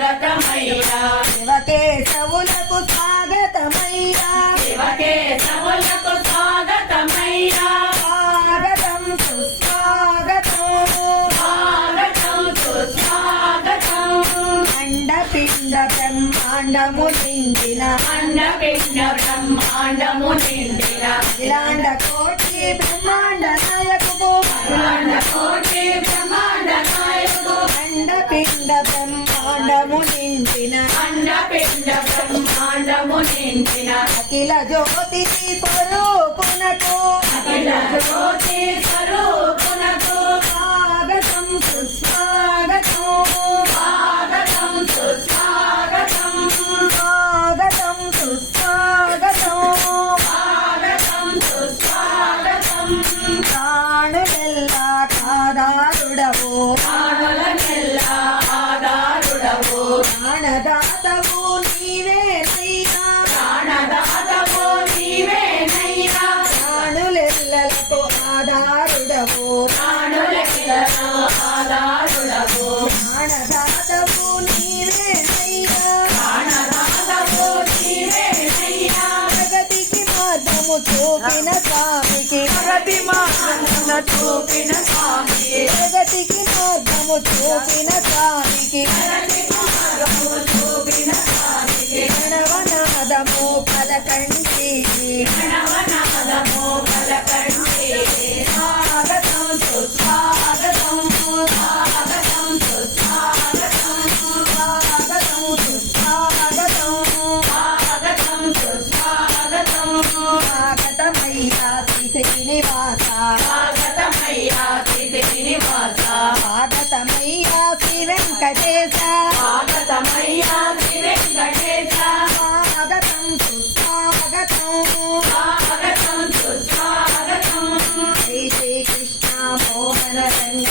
స్వాగతమయ్యా శివకేశవులకు స్వాగతమయ్యా శివకేశవులకు స్వాగతమయ్యా స్వాగతం సుస్వాగతం స్వాగతం సుస్వాగతం అండపిండ బ్రహ్మాండము నిండిన అండపిండ బ్రహ్మాండము నిండిన అఖిలాండ కోటి బ్రహ్మాండ నాయకుడు అఖిలాండ కోటి బ్రహ్మాండ నాయకుడు అండపిండ బ్రహ్మాండము నిండిన అండపిండ బ్రహ్మాండము నిండిన అఖిల జ్యోతి స్వరూపునకు అఖిల జ్యోతి స్వరూపునకు స్వాగతం సుస్వాగతం స్వాగతం సుస్వాగతం స్వాగతం సుస్వాగతం స్వాగతం సుస్వాగతం ప్రాణులెల్లా కాదారుడవు ప్రాణులకెల్లా ఆధారుడవు ప్రాణదాతవు నీవేనయ్యా ప్రాణదాతవు నీవేనయ్యా ప్రాణులెల్లలకు ఆధారుడవు ప్రాణులకెల్లా ఆధారుడవు ప్రాణదాతవు నీవేనయ్యా ప్రాణదాతవు నీవేనయ్యా ప్రగతికి మార్గము చూపిన స్వామికి ప్రగతి మార్గమున చూపిన స్వామికి ప్రగతికి మార్గము చూపిన స్వామికి ప్రగతి మార్గము చూపిన స్వామికి ప్రణవనాదము పలకండి ప్రణవనాదము పలకండి స్వాగతం సుస్వాగతం స్వాగతం సుస్వాగతం స్వాగతం సుస్వాగతం స్వాగతం సుస్వాగతం స్వాగతమయ్యా శ్రీనివాస స్వాగతమయ్యా శ్రీనివాస స్వాగతమయ్యా శ్రీ వెంకటేశ స్వాగతమయ్యా శ్రీ వెంకటేశ స్వాగతం సుస్వాగతం స్వాగతం సుస్వాగతం శ్రీ శ్రీకృష్ణ మోహన రంగ